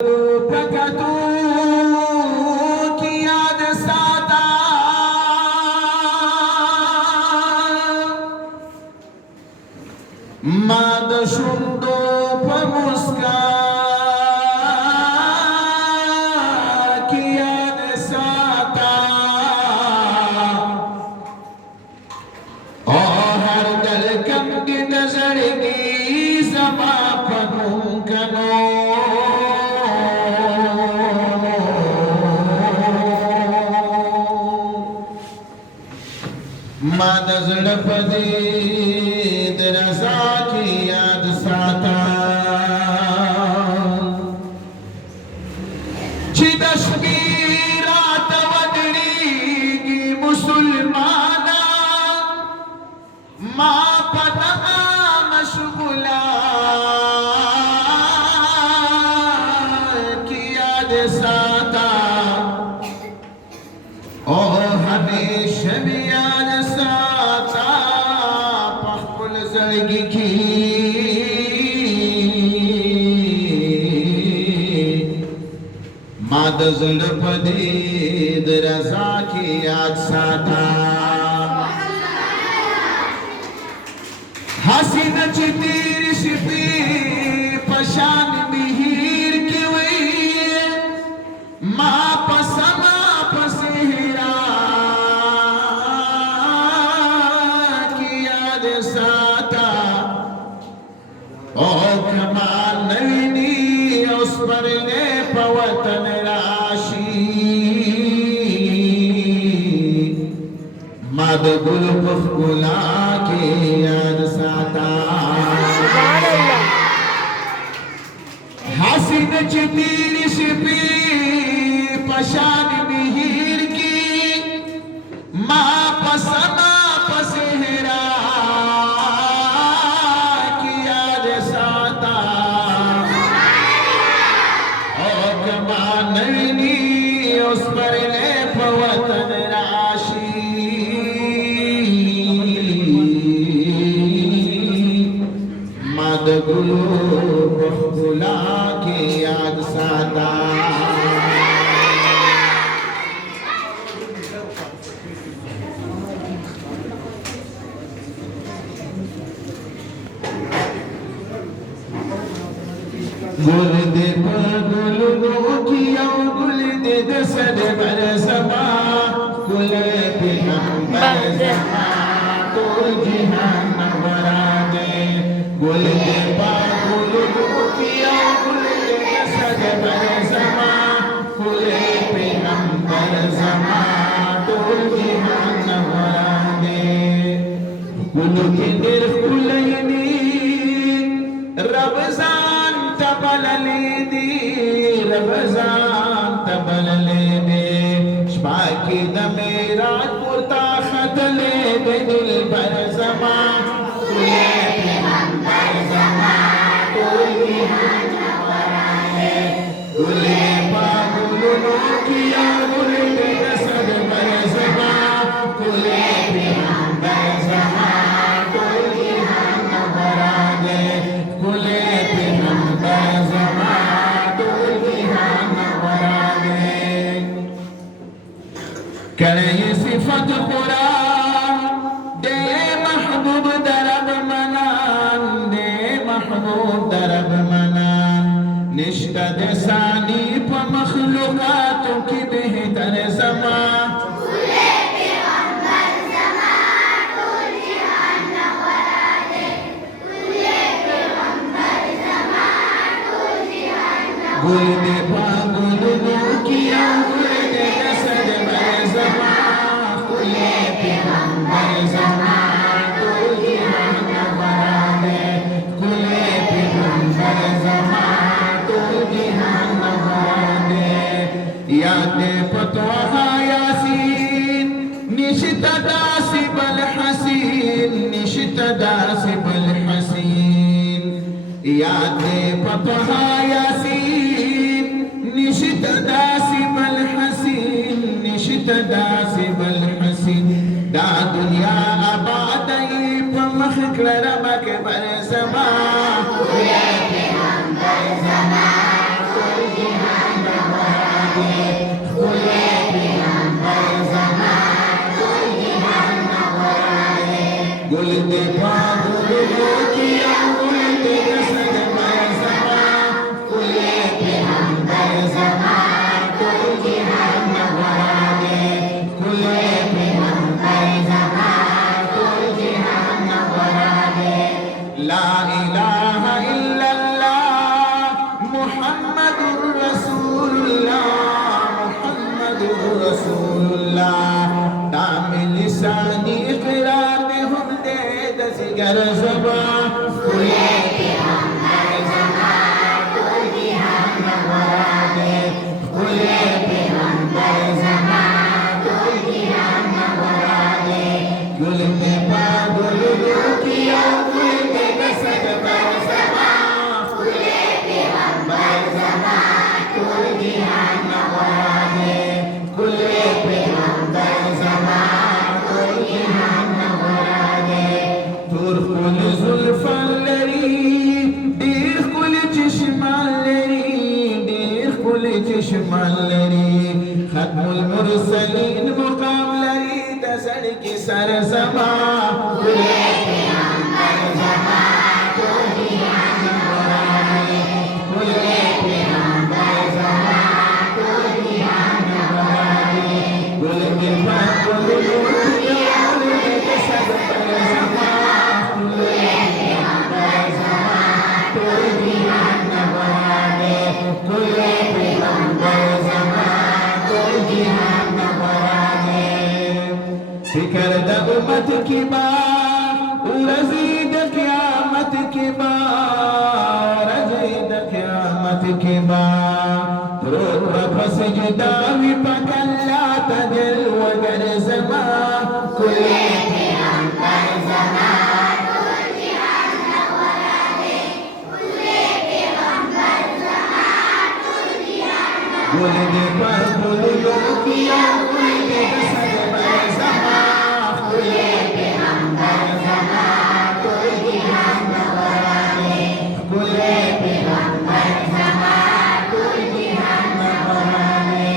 प्रकटू की याद साता माद शुंदो पमुस्का की याद साता और हर दल कंग नजर की समा पनू कनो माद जड़पदे दरसा की याद साता चिदशगी रात वदड़ी की मुसलमाना मा पता मशगुला की याद साता ओ हमेशा याद साता पखुल जड़गी की माद जड़पदे दरसा की याद साता हसीन चितीर शिपी पशान मिहीर की वही माँ पसमा पसेहरा की याद साता ओ कमाल नवीनी उस पर ने पवतन राशि मद गुल पुखुला के याद साता हसीन चितीर शिपी पशान मिहीर की माँ पसमा पसेहरा की याद साता ओ कमान नवीनी उस पर ले पवतन राशि मद गुलो बखुला के याद साता गुल दे गुल दो किया गुल दे दसद बरसमा गुल पे हम बरसमा तो जिहान नवरा दे गुल दे गुल दो किया गुल दे दसद बरसमा गुल पे हम बरसमा तो जिहान नवरा दे गुल के दिल फुलैनी रबजान तबलले दे रबजान तबलले दे शबाकी दमे रात पुरता खतले दे दिल पर जमा तुले हम पर जमा तुले हमारे तुले पागुलो किया गुले दे दसद पर जमा तुले हम पर जमा तुले हमारे कुले पे हम बज़मा तुझी हम वरागे करे सिफत कुरान दे महबूब दरब मनान दे महबूब दरब मनान निश्ता दसानी प मखलूकातों की बेहतर समा गुल दे पागुल किया गुल दे दसद बरसमा कुले पे हम बरसमा तुझी हम वरा दे कुले पे हम बरसमा तुझी हम वरा दे याद पतवा यासीन निशिता दासिबल हसीन निशिता दासिबल हसीन याद पतवा यासीन निशित दासिबल हसीन निशित दासिबल हसीन दा दुनिया आबादई पमख करमक बरसमा कुले पे हम बरसमा तुझी गुलते फागुन किया गुलते कसद मरसमा फूले पैगंबर ज़मान कुल जहान नवाज़े फूले पैगंबर ज़मान कुल जहान नवाज़े ला इलाहा इल्लल्लाह मुहम्मदुर रसूलुल्लाह मुहम्मदुर रसूलुल्लाह दाम लिसानी इक़रा गर ज़बां फूले पैगंबर ज़मान कुल जहान नवाज़े फूले पैगंबर ज़मान कुल जहान नवाज़े गुलते पागल किया गुलते कसद मरसमा फूले पैगंबर ज़मान कुल जहान नवाज़े फूले पैगंबर ज़मान कुल जहान नवाज़े तुरकुल जुल्फान लरी देर कुल चश्मान लरी देर कुल चश्मान लरी खत्मुल मुरसलीन मुकाम लरी दसड़ की सरसमा फूले पैगंबर ज़मान कुल जहान नवाज़े फूले पैगंबर ज़मान कुल जहान नवाज़े गुलते फागुन किया गुलते कसद मरसमा फिकर द उम्मत की बात रज़ीद क़यामत की बात रज़ीद क़यामत की बात रोज़ फसजदा भी पकल्ला तजल वगर ज़मा कुले पैगंबर ज़मान कुल जहान नवाज़े कुले पैगंबर ज़मान कुल जहान नवाज़े गुलते पागल किया गुलते कसद मरसमा फूले पैगंबर ज़मान कुल जहान नवाज़े फूले पैगंबर ज़मान कुल जहान नवाज़े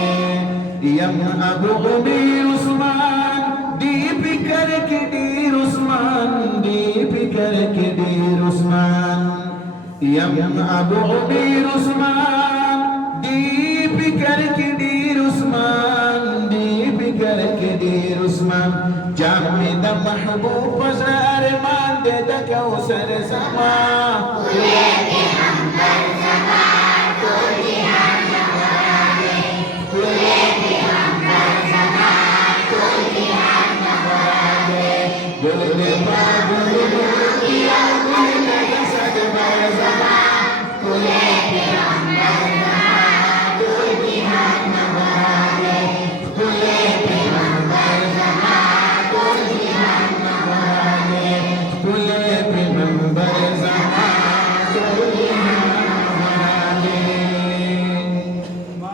यम अबू उमैर उस्मान दीप करके दीर उस्मान दीप करके दीर उस्मान यम अबू उमैर उस्मान दीप करके दीर उस्मान दीप करके दीर उस्मान जामिद महबूब ज़ारमान दे द कौसर ज़मा